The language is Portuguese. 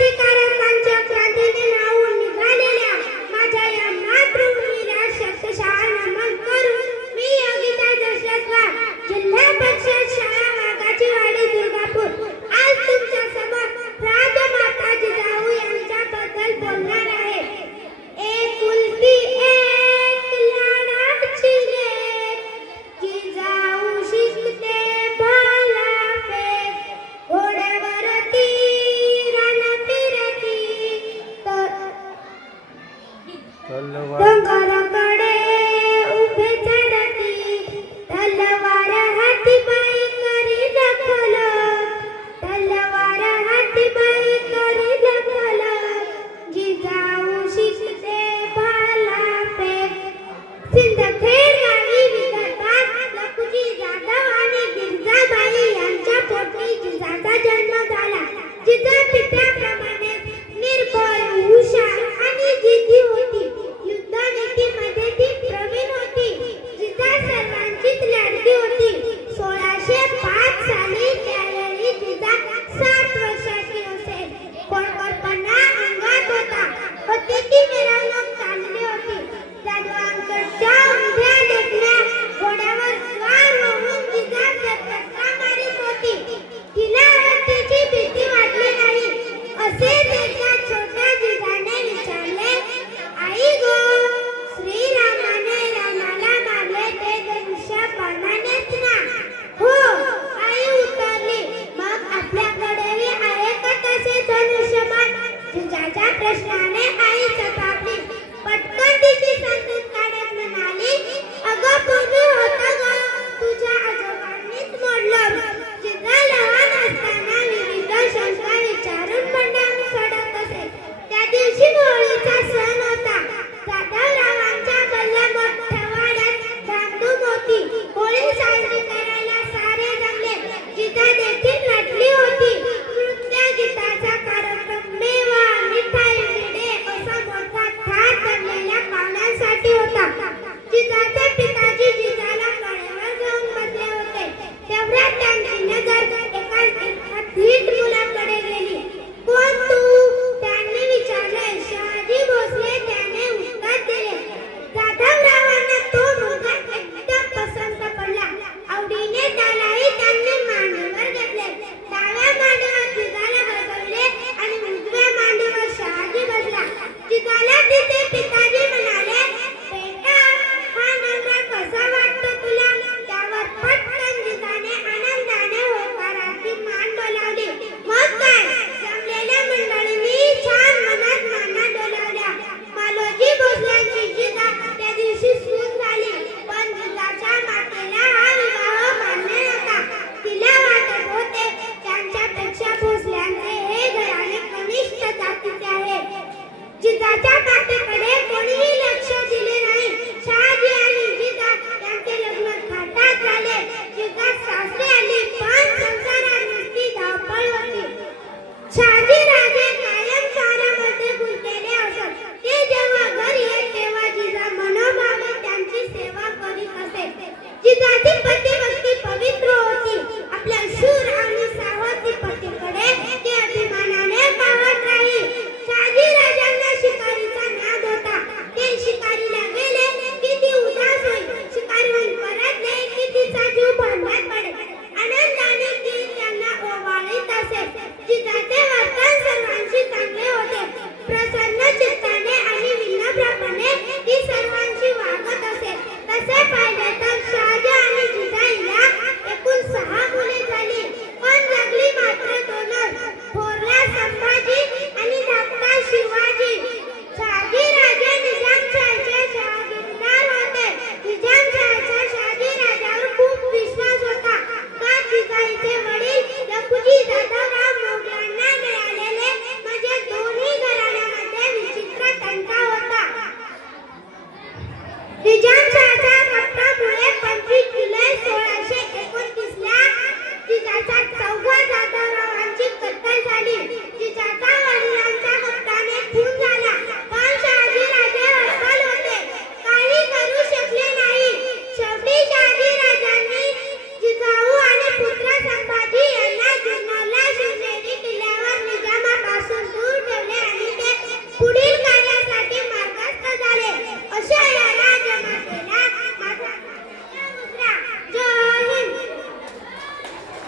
ficar Thank you. siempre